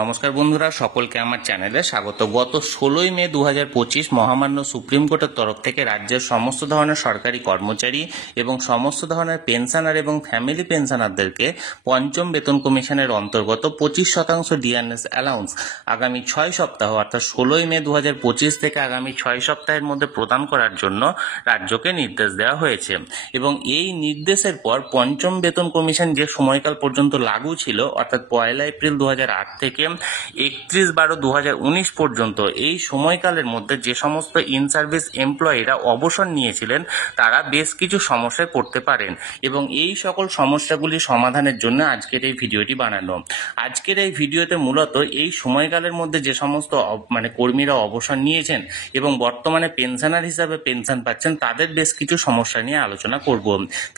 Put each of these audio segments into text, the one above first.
নমস্কার বন্ধুরা, সকলকে আমার চ্যানেলে স্বাগত। গত 16ই মে 2025 মহামান্য সুপ্রিম কোর্টের তরফ থেকে রাজ্যের সমস্ত ধরনের সরকারি কর্মচারী এবং সমস্ত ধরনের পেনশনার এবং ফ্যামিলি পেনশনারদেরকে পঞ্চম বেতন কমিশনের অন্তর্গত 25% ডিআরএস অ্যালাউন্স আগামী 6 সপ্তাহ অর্থাৎ 16ই মে 2025 থেকে আগামী 6 সপ্তাহের মধ্যে প্রদান করার জন্য রাজ্যকে নির্দেশ দেওয়া হয়েছে। এবং এই নির্দেশের পর পঞ্চম বেতন কমিশন যে সময়কাল পর্যন্ত লাগু ছিল অর্থাৎ 1 এপ্রিল 2008 থেকে 31/12/2019 পর্যন্ত, এই সময়কালের মধ্যে যে সমস্ত ইন সার্ভিস এমপ্লয়িরা অবসর নিয়েছিলেন তারা বেশ কিছু সমস্যায় পড়তে পারেন এবং এই সকল সমস্যাগুলি সমাধানের জন্য আজকের এই ভিডিওটি বানানো। আজকের এই ভিডিওতে মূলত এই সময়কালের মধ্যে যে সমস্ত কর্মীরা অবসর নিয়েছেন এবং বর্তমানে পেনশনার হিসাবে পেনশন পাচ্ছেন তাদের বেশ কিছু সমস্যা নিয়ে আলোচনা করব।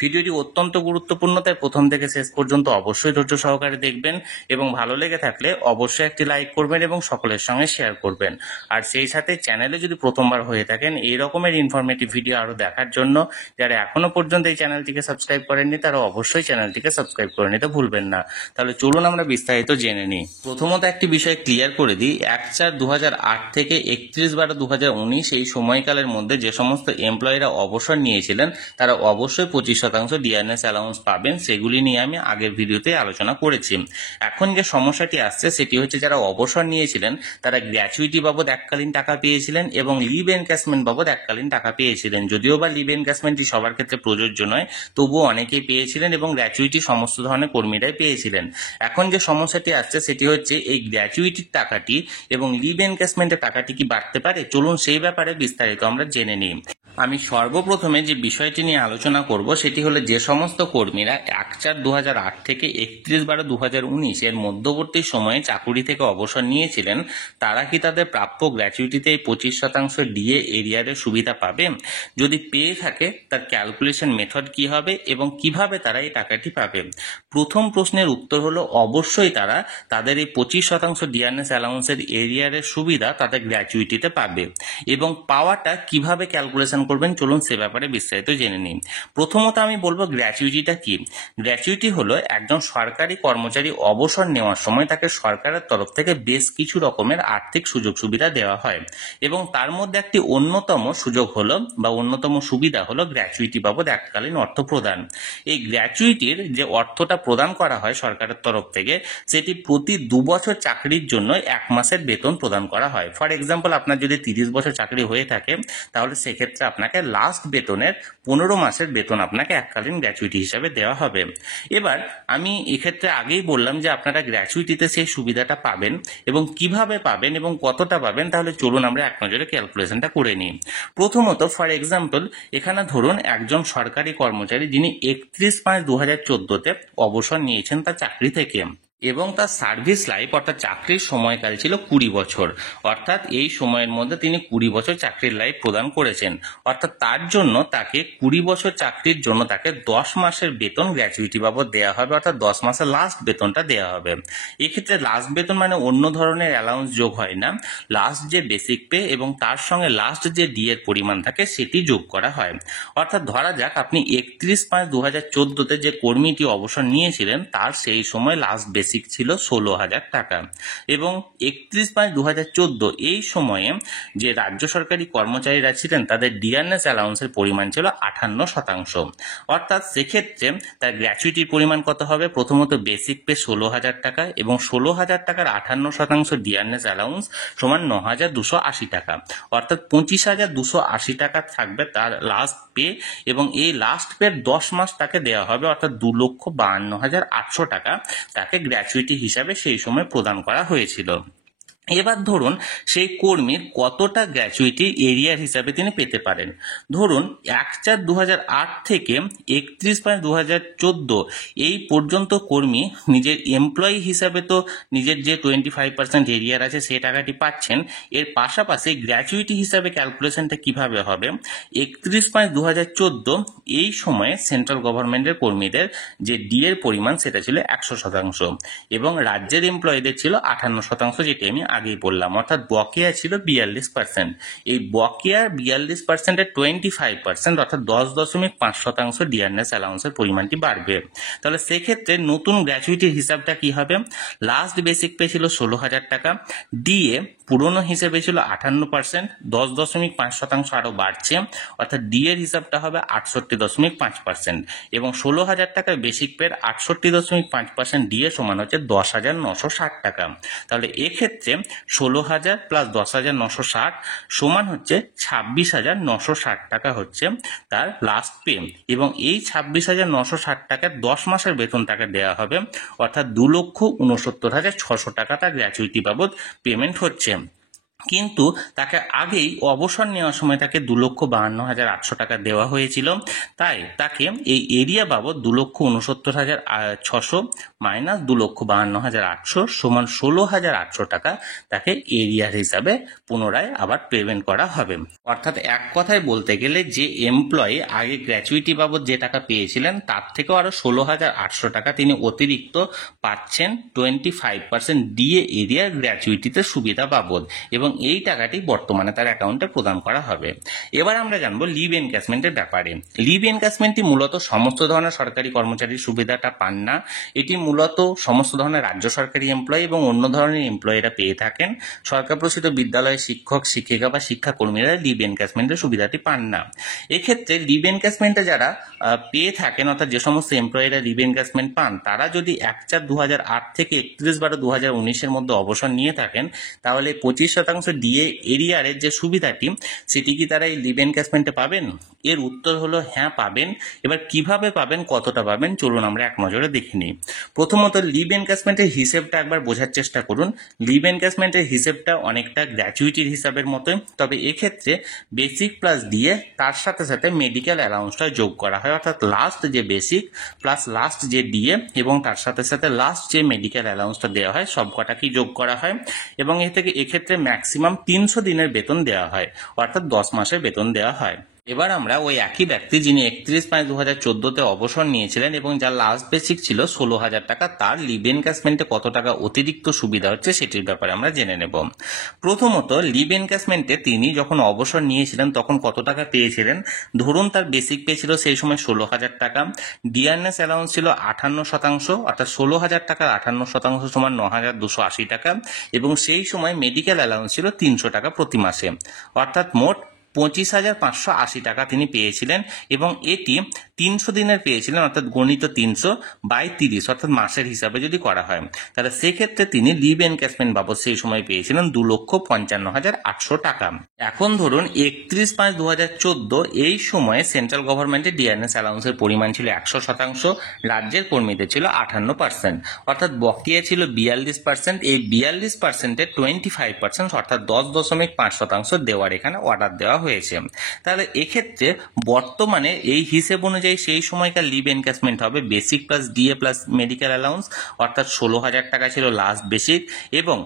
ভিডিওটি অত্যন্ত গুরুত্বপূর্ণ, তাই প্রথম থেকে শেষ পর্যন্ত অবশ্যই ধৈর্য সহকারে দেখবেন এবং ভালো লেগে থাকলে অবশ্যই একটি লাইক করবেন এবং সকলের সঙ্গে শেয়ার করবেন। আর সেই সাথে চ্যানেলে যদি প্রথমবার হয়ে থাকেন এই রকমের ইনফরমেটিভ ভিডিও আরো দেখার জন্য যারা এখনো পর্যন্ত এই চ্যানেলটিকে সাবস্ক্রাইব করেননি তারা অবশ্যই চ্যানেলটিকে সাবস্ক্রাইব করে নিতে ভুলবেন না। তাহলে চলুন আমরা বিস্তারিত জেনে নিই। প্রথমত একটি বিষয় ক্লিয়ার করে দিই, 1/4/2008 থেকে 31/12/2019 এই সময়কালের মধ্যে যে সমস্ত এমপ্লয়িরা অবসর নিয়েছিলেন তারা অবশ্যই 25% ডিআরএস অ্যালাউন্স পাবেন। সেগুলি নিয়ে আমি আগের ভিডিওতে আলোচনা করেছি। এখন যে সমস্যাটি আসছে সেটি হচ্ছে যারা অবসর নিয়েছিলেন তারা গ্র্যাচুইটি বাবদ এককালীন টাকা পেয়েছিলেন এবং লিভ এনক্যাশমেন্ট বাবদ এককালীন টাকা পেয়েছিলেন। যদিও বা লিভ এনক্যাশমেন্টটি সবার ক্ষেত্রে প্রযোজ্য নয়, তবুও অনেকেই পেয়েছিলেন এবং গ্র্যাচুইটি সমস্ত ধরনের কর্মীরাই পেয়েছিলেন। এখন যে সমস্যাটি আসছে সেটি হচ্ছে এই গ্র্যাচুইটির টাকাটি এবং লিভ এনক্যাশমেন্টের টাকাটি কি বাড়তে পারে। চলুন সেই ব্যাপারে বিস্তারিত আমরা জেনে নিই। আমি সর্বপ্রথমে যে বিষয়টি নিয়ে আলোচনা করব সেটি হলো যে সমস্ত কর্মীরা 1/4/2008 থেকে 31/12/2019 এর মধ্যবর্তী সময়ে চাকুরি থেকে অবসর নিয়েছিলেন তারা কি তাদের প্রাপ্য গ্র্যাচুইটিতে 25% ডিএ এরিয়ারের সুবিধা পাবে? যদি পেয়ে থাকে তার ক্যালকুলেশন মেথড কি হবে এবং কিভাবে তারা এই টাকাটি পাবে? প্রথম প্রশ্নের উত্তর হলো অবশ্যই তারা তাদের এই 25% ডিআরএস অ্যালাউন্সের এরিয়ারের সুবিধা তাদের গ্র্যাচুইটিতে পাবে। এবং পাওয়াটা কিভাবে ক্যালকুলেশন করবেন চলুন সে ব্যাপারে বিস্তারিত জেনে নিই। প্রথমত আমি বলবো গ্র্যাচুইটিটা কি। গ্র্যাচুইটি হলো একজন সরকারি কর্মচারী অবসর নেওয়ার সময় তাকে সরকারের তরফ থেকে বেশ কিছু রকমের আর্থিক সুযোগ সুবিধা দেওয়া হয় এবং তার মধ্যে একটি অন্যতম সুযোগ হলো বা অন্যতম সুবিধা হলো গ্র্যাচুইটি বাবদ এককালীন অর্থ প্রদান। এই গ্র্যাচুইটির যে অর্থটা প্রদান করা হয় সরকারের তরফ থেকে সেটি প্রতি 2 বছর চাকরির জন্য 1 মাসের বেতন প্রদান করা হয়। ফর এক্সাম্পল, আপনার যদি 30 বছর চাকরি হয়ে থাকে তাহলে সেক্ষেত্রে আপনাকে লাস্ট বেতনের 15 মাসের বেতন আপনাকে এককালীন গ্র্যাচুইটি হিসাবে দেওয়া হবে। এবার আমি এক্ষেত্রে আগেই বললাম যে আপনারা গ্র্যাচুইটিতে সেই সুবিধাটা পাবেন এবং কিভাবে পাবেন এবং কতটা পাবেন, তাহলে চলুন আমরা এক নজরে ক্যালকুলেশনটা করে নিই। প্রথমত ফর এক্সাম্পল, এখানে ধরুন একজন সরকারি কর্মচারী যিনি 31/5/2014 অবসর নিয়েছেন তার চাকরি থেকে এবং তার সার্ভিস লাইফ অর্থাৎ চাকরির সময়কাল ছিল 20 বছর, অর্থাৎ এই সময়ের মধ্যে তিনি 20 বছর চাকরির লাইফ প্রদান করেছেন। অর্থাৎ তার জন্য তাকে 20 বছর চাকরির জন্য তাকে 10 মাসের বেতন গ্র্যাচুইটি বাবদ দেওয়া হবে, অর্থাৎ 10 মাসের লাস্ট বেতনটা দেওয়া হবে। এক্ষেত্রে লাস্ট বেতন মানে অন্য ধরনের অ্যালাউন্স যোগ হয় না, লাস্ট যে বেসিক পে এবং তার সঙ্গে লাস্ট যে ডি এর পরিমাণ থাকে সেটি যোগ করা হয়। অর্থাৎ ধরা যাক আপনি 31/5/2014 যে কর্মীটি অবসর নিয়েছিলেন তার সেই সময় লাস্ট বেসিক ছিল 16,000 টাকা এবং 31/5/2014 এই সময়ে যে রাজ্য সরকারি কর্মচারীরা ছিলেন তাদের ডিআরএস অ্যালাউন্সের পরিমাণ ছিল 58%। অর্থাৎ সেক্ষেত্রে তার গ্র্যাচুইটির পরিমাণ কত হবে? প্রথমত বেসিক পে 16,000 টাকা এবং 16,000 টাকার 58% ডিআরএস অ্যালাউন্স সমান 9,280 টাকা, অর্থাৎ 25,280 টাকা থাকবে তার লাস্ট পে এবং এই লাস্ট পে 10 মাস তাকে দেওয়া হবে, অর্থাৎ 2,52,800 টাকা তাকে গ্র্যাচুইটি হিসাবে সেই সময় প্রদান করা হয়েছিল। এবার ধরুন সেই কর্মীর কতটা গ্র্যাচুইটি এরিয়ার হিসাবে তিনি পেতে পারেন। ধরুন 1/4/2008 থেকে 31/5/2014 এই পর্যন্ত কর্মী নিজের এমপ্লয়ি হিসাবে তো নিজের যে 25% এরিয়ার আছে সেই টাকাটি পাচ্ছেন, এর পাশাপাশি গ্র্যাচুইটি হিসাবে ক্যালকুলেশনটা কিভাবে হবে? 31/5/2014 এই সময়ে সেন্ট্রাল গভর্নমেন্টের কর্মীদের যে ডিএর পরিমাণ সেটা ছিল 100% এবং রাজ্যের এমপ্লয়িদের ছিল 58%, যেটি আমি আগেই বললাম, অর্থাৎ বকেয়া ছিল 42%। এই বকেয়ার 42%-এর 25% অর্থাৎ 10.5% ডিয়ারনেস অ্যালাউন্সের পরিমাণটি বাড়বে। তাহলে সেক্ষেত্রে নতুন গ্র্যাচুইটির হিসাবটা কি হবে? লাস্ট বেসিক পে ছিল 16,000 টাকা, ডিএ পুরনো হিসেবে ছিল 58%, 10.5% আরও বাড়ছে, অর্থাৎ ডি এর হিসাবটা হবে 68.5%, এবং 16,000 টাকার বেসিক পের 68.5% ডিএ সমান হচ্ছে 10,960 টাকা। তাহলে এক্ষেত্রে 16,000 প্লাস 10,960 সমান হচ্ছে 26,960 টাকা হচ্ছে তার লাস্ট পে, এবং এই 26,960 টাকার 10 মাসের বেতন তাকে দেওয়া হবে, অর্থাৎ 2,69,600 টাকা তার গ্র্যাচুইটি বাবদ পেমেন্ট হচ্ছে। কিন্তু তাকে আগেই অবসর নেওয়ার সময় তাকে 2,52,800 টাকা দেওয়া হয়েছিল, তাই তাকে এই এরিয়া বাবদ 2,69,600 মাইনাস 2,52,800 সমান 16,800 টাকা তাকে এরিয়ার হিসাবে পুনরায় আবার পেমেন্ট করা হবে। অর্থাৎ এক কথায় বলতে গেলে যে এমপ্লয়ি আগে গ্র্যাচুইটি বাবদ যে টাকা পেয়েছিলেন তার থেকেও আরো 16,800 টাকা তিনি অতিরিক্ত পাচ্ছেন 25% ডিএ এরিয়ার গ্র্যাচুইটিতে সুবিধা বাবদ, এবং এই টাকাটি বর্তমানে তার অ্যাকাউন্টে প্রদান করা হবে। এবার আমরা জানবো লিভ এনক্যাশমেন্টের ব্যাপারে। লিভ এনক্যাশমেন্টটি মূলত সমস্ত ধরনের সরকারি কর্মচারীর সুবিধাটা পান না, এটি মূলত সমস্ত ধরনের রাজ্য সরকারি এমপ্লয়ি এবং অন্য ধরনের এমপ্লয়িরা পেয়ে থাকেন। সরকার প্রসূত বিদ্যালয়ের শিক্ষক শিক্ষিকা বা শিক্ষাকর্মীরা লিভ এনক্যাশমেন্টের সুবিধাটি পান না। এক্ষেত্রে লিভ এনক্যাশমেন্টে যারা পেয়ে থাকেন, অর্থাৎ যে সমস্ত এমপ্লয়িরা লিভ এনক্যাশমেন্ট পান, তারা যদি 1/4/2008 থেকে 31/12/2019-এর মধ্যে অবসর নিয়ে থাকেন, তাহলে 25% ডিএ এরিয়ারের যে সুবিধাটি সেটি কি তারা এই লিভ এনক্যাশমেন্টে পাবেন? এর উত্তর হলো হ্যাঁ, পাবেন। এবার কিভাবে পাবেন, কতটা পাবেন, চলুন আমরা এক নজরে দেখে নিই। প্রথমত লিভ এনক্যাশমেন্টের হিসেবটা একবার বোঝার চেষ্টা করুন। লিভ এনক্যাশমেন্টের হিসেবটা অনেকটা গ্র্যাচুইটির হিসাবের মতোই, তবে এক্ষেত্রে বেসিক প্লাস ডিএ তার সাথে সাথে মেডিকেল অ্যালাউন্সটা যোগ করা হয়, অর্থাৎ লাস্ট যে বেসিক প্লাস লাস্ট যে ডিএ এবং তার সাথে সাথে লাস্ট যে মেডিকেল অ্যালাউন্সটা দেওয়া হয় সব কটাকেই যোগ করা হয়, এবং এক্ষেত্রে ম্যাক্সিমাম 300 দিনের বেতন দেওয়া হয়, অর্থাৎ 10 মাসের বেতন দেওয়া হয়। এবার আমরা ওই একই ব্যক্তি যিনি 31/5/2014-তে অবসর নিয়েছিলেন এবং যার লাস্ট বেসিক ছিল 16,000 টাকা, তার লিভ এনক্যাশমেন্টে কত টাকা অতিরিক্ত সুবিধা হচ্ছে সেটির ব্যাপারে আমরা জেনে নেব। প্রথমত লিভ এনক্যাশমেন্টে তিনি যখন অবসর নিয়েছিলেন তখন কত টাকা পেয়েছিলেন? ধরুন তার বেসিক পে ছিল সেই সময় 16,000 টাকা, ডিয়ারনেস অ্যালাউন্স ছিল 58%, অর্থাৎ 16,000 টাকার 58% সমান 9,280 টাকা, এবং সেই সময় মেডিকেল অ্যালাউন্স ছিল 300 টাকা প্রতি মাসে, অর্থাৎ মোট 25,580 টাকা তিনি পেয়েছিলেন, এবং এটি 300 দিনের পেয়েছিলেন, অর্থাৎ গণিত 300/30, অর্থাৎ মাসের হিসাবে যদি করা হয়, তাহলে সেক্ষেত্রে তিনি লিভ এনক্যাশমেন্ট বাবদ সেই সময় পেয়েছিলেন 2,55,800 টাকা। এখন ধরুন 31/5/2014 এই সময়ে সেন্ট্রাল গভর্নমেন্টের ডিয়ারনেস অ্যালাউন্সের পরিমাণ ছিল 100%, রাজ্যের কর্মীদের ছিল 58%, অর্থাৎ বকেয়া ছিল 42%। এই 42%-এর 25% অর্থাৎ 10.5% দেওয়ার এখানে অর্ডার দেওয়া হয়েছে। তাহলে এক্ষেত্রে বর্তমানে এই হিসেব অনুযায়ী সেই সময়কার লিভ এনক্যাশমেন্ট হবে basic plus DA plus medical allowance, অর্থাৎ 16,000 টাকা ছিল লাস্ট বেসিক, এবং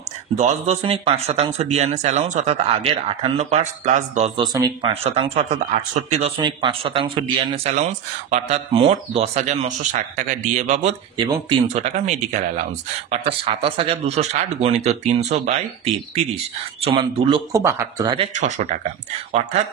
10.5% ডিয়ারনেস অ্যালাউন্স, অর্থাৎ আগের 58% প্লাস 10.5% অর্থাৎ 68.5% ডিয়ারনেস অ্যালাউন্স, অর্থাৎ মোট 10,960 টাকা ডিএ বাবদ এবং 300 টাকা মেডিকেল অ্যালাউন্স, অর্থাৎ 27,260 গণিত 300/30 সমান 2,72,600 টাকা। অর্থাৎ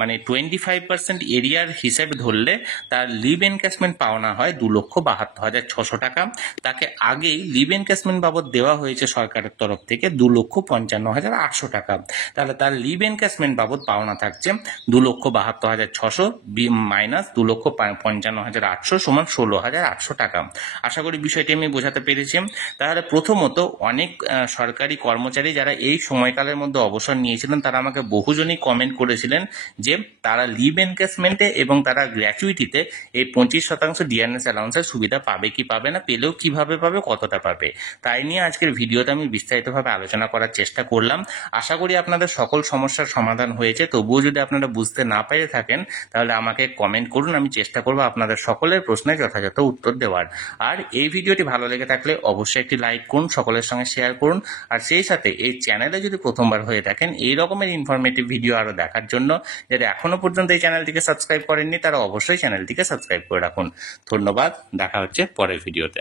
মানে 25% এরিয়ার হিসেবে ধরলে তার লিভ এনক্যাশমেন্ট পাওনা হয় 2,72,600 টাকা। তাকে আগেই লিভ এনক্যাশমেন্ট বাবদ দেওয়া হয়েছে সরকারের তরফ থেকে 2,55,800 টাকা। তাহলে তার লিভ এনক্যাশমেন্ট বাবদ পাওনা থাকছে 2,72,600 মাইনাস 2,55,800 সমান 16,800 টাকা। আশা করি বিষয়টি আমি বোঝাতে পেরেছি। তাহলে প্রথমত অনেক সরকারি কর্মচারী যারা এই সময়কালের মধ্যে অবসর নিয়েছিলেন তারা আমাকে বহুজনই কমেন্ট করেছিলেন যে তারা লিভ এনক্যাশমেন্টে এবং তারা গ্র্যাচুইটিতে এই 25% ডিয়ারনেস অ্যালাউন্সের সুবিধা পাবে কি পাবে না, পেলেও কিভাবে পাবে, কতটা পাবে, তাই নিয়ে আজকের ভিডিওতে আমি বিস্তারিতভাবে আলোচনা করার চেষ্টা করলাম। আশা করি আপনাদের সকল সমস্যার সমাধান হয়েছে। তবুও যদি আপনারা বুঝতে না পেরে থাকেন তাহলে আমাকে কমেন্ট করুন, আমি চেষ্টা করব আপনাদের সকলের প্রশ্নের যথাযথ উত্তর দেওয়ার। আর এই ভিডিওটি ভালো লেগে থাকলে অবশ্যই একটি লাইক করুন, সকলের সঙ্গে শেয়ার করুন, আর সেই সাথে এই চ্যানেলে যদি প্রথমবার হয়ে থাকেন এই রকমের ইনফরমেটিভ ভিডিও আরো দেখার জন্য যারা এখনো পর্যন্ত এই চ্যানেলটিকে সাবস্ক্রাইব করেননি তারা অবশ্যই চ্যানেলটিকে সাবস্ক্রাইব করে রাখুন। ধন্যবাদ, দেখা হচ্ছে পরের ভিডিওতে।